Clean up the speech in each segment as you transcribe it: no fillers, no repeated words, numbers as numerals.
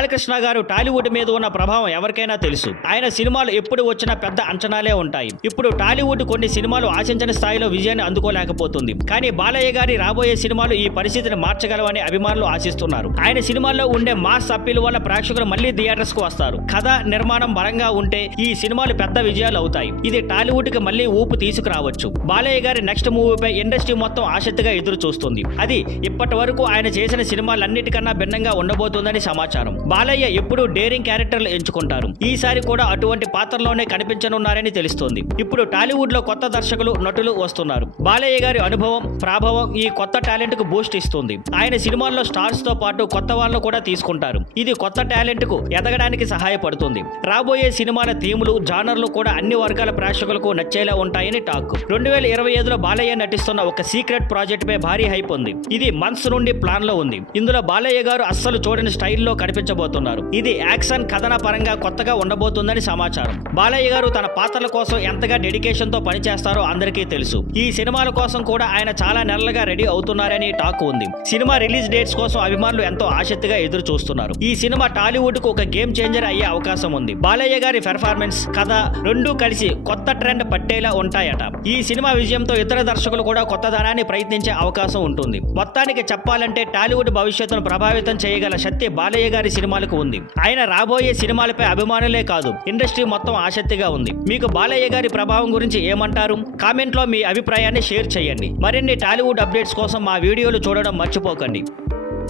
బాలకృష్ణ గారు టాలీవుడ్ మీద ఉన్న ప్రభావం ఎవరికైనా తెలుసు. ఆయన సినిమాలు ఎప్పుడు వచ్చినా పెద్ద అంచనాలే ఉంటాయి. ఇప్పుడు టాలీవుడ్ కొన్ని సినిమాలు ఆశించిన స్థాయిలో విజయాన్ని అందుకోలేకపోతుంది. కానీ బాలయ్య గారి రాబోయే సినిమాలు ఈ పరిస్థితిని మార్చగలవని అభిమానులు ఆశిస్తున్నారు. ఆయన సినిమాల్లో ఉండే మాస్ అప్పీల్ వల్ల ప్రేక్షకులు మళ్లీ థియేటర్స్ కు వస్తారు. కథ నిర్మాణం బలంగా ఉంటే ఈ సినిమాలు పెద్ద విజయాలు అవుతాయి. ఇది టాలీవుడ్ కి మళ్లీ ఊపు తీసుకురావచ్చు. బాలయ్య గారి నెక్స్ట్ మూవీపై ఇండస్ట్రీ మొత్తం ఆసక్తిగా ఎదురు చూస్తుంది. అది ఇప్పటి వరకు ఆయన చేసిన సినిమాలన్నిటికన్నా భిన్నంగా ఉండబోతుందని సమాచారం. బాలయ్య ఎప్పుడూ డేరింగ్ క్యారెక్టర్లు ఎంచుకుంటారు. ఈసారి కూడా అటువంటి పాత్రలోనే కనిపించనున్నారని తెలుస్తోంది. ఇప్పుడు టాలీవుడ్ లో కొత్త దర్శకులు నటులు వస్తున్నారు. బాలయ్య గారి అనుభవం ప్రభావం ఈ కొత్త టాలెంట్ కు బూస్ట్ ఇస్తుంది. ఆయన సినిమాల్లో స్టార్స్ తో పాటు కొత్త వాళ్ళను కూడా తీసుకుంటారు. ఇది కొత్త టాలెంట్ కు ఎదగడానికి సహాయపడుతుంది. రాబోయే సినిమాల థీములు జానర్లు కూడా అన్ని వర్గాల ప్రేక్షకులకు నచ్చేలా ఉంటాయని టాక్. 2025లో బాలయ్య నటిస్తున్న ఒక సీక్రెట్ ప్రాజెక్ట్ పై భారీ హైప్ ఉంది. ఇది మంత్స్ నుండి ప్లాన్ లో ఉంది. ఇందులో బాలయ్య గారు అస్సలు చూడని స్టైల్లో కనిపించబోతున్నారు. ఇది యాక్షన్ కథన పరంగా కొత్తగా ఉండబోతుందని సమాచారం. బాలయ్య గారు తన పాత్రల కోసం ఎంతగా డెడికేషన్ తో పనిచేస్తారో అందరికీ తెలుసు. ఈ సినిమాల కోసం కూడా ఆయన చాలా నెలలుగా రెడీ అవుతున్నారని టాక్ ఉంది. సినిమా రిలీజ్ డేట్స్ కోసం అభిమానులు ఎంతో ఆసక్తిగా ఎదురు చూస్తున్నారు. ఈ సినిమా టాలీవుడ్ కు ఒక గేమ్ చేంజర్ అయ్యే అవకాశం ఉంది. బాలయ్య గారి పెర్ఫార్మెన్స్ కథ రెండూ కలిసి కొత్త ట్రెండ్ పట్టేలా ఉంటాయట. ఈ సినిమా విజయంతో ఇతర దర్శకులు కూడా కొత్తదనాన్ని ప్రయత్నించే అవకాశం ఉంటుంది. మొత్తానికి చెప్పాలంటే టాలీవుడ్ భవిష్యత్తును ప్రభావితం చేయగల శక్తి బాలయ్య గారి సినిమాలకు ఉంది. ఆయన రాబోయే సినిమాలపై అభిమానులే కాదు ఇండస్ట్రీ మొత్తం ఆసక్తిగా ఉంది. మీకు బాలయ్య గారి ప్రభావం గురించి ఏమంటారు? కామెంట్ లో మీ అభిప్రాయాన్ని షేర్ చేయండి. మరిన్ని టాలీవుడ్ అప్డేట్స్ కోసం మా వీడియోలు చూడడం మర్చిపోకండి.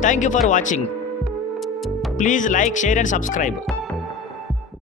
Thank you for watching. Please like, share and subscribe.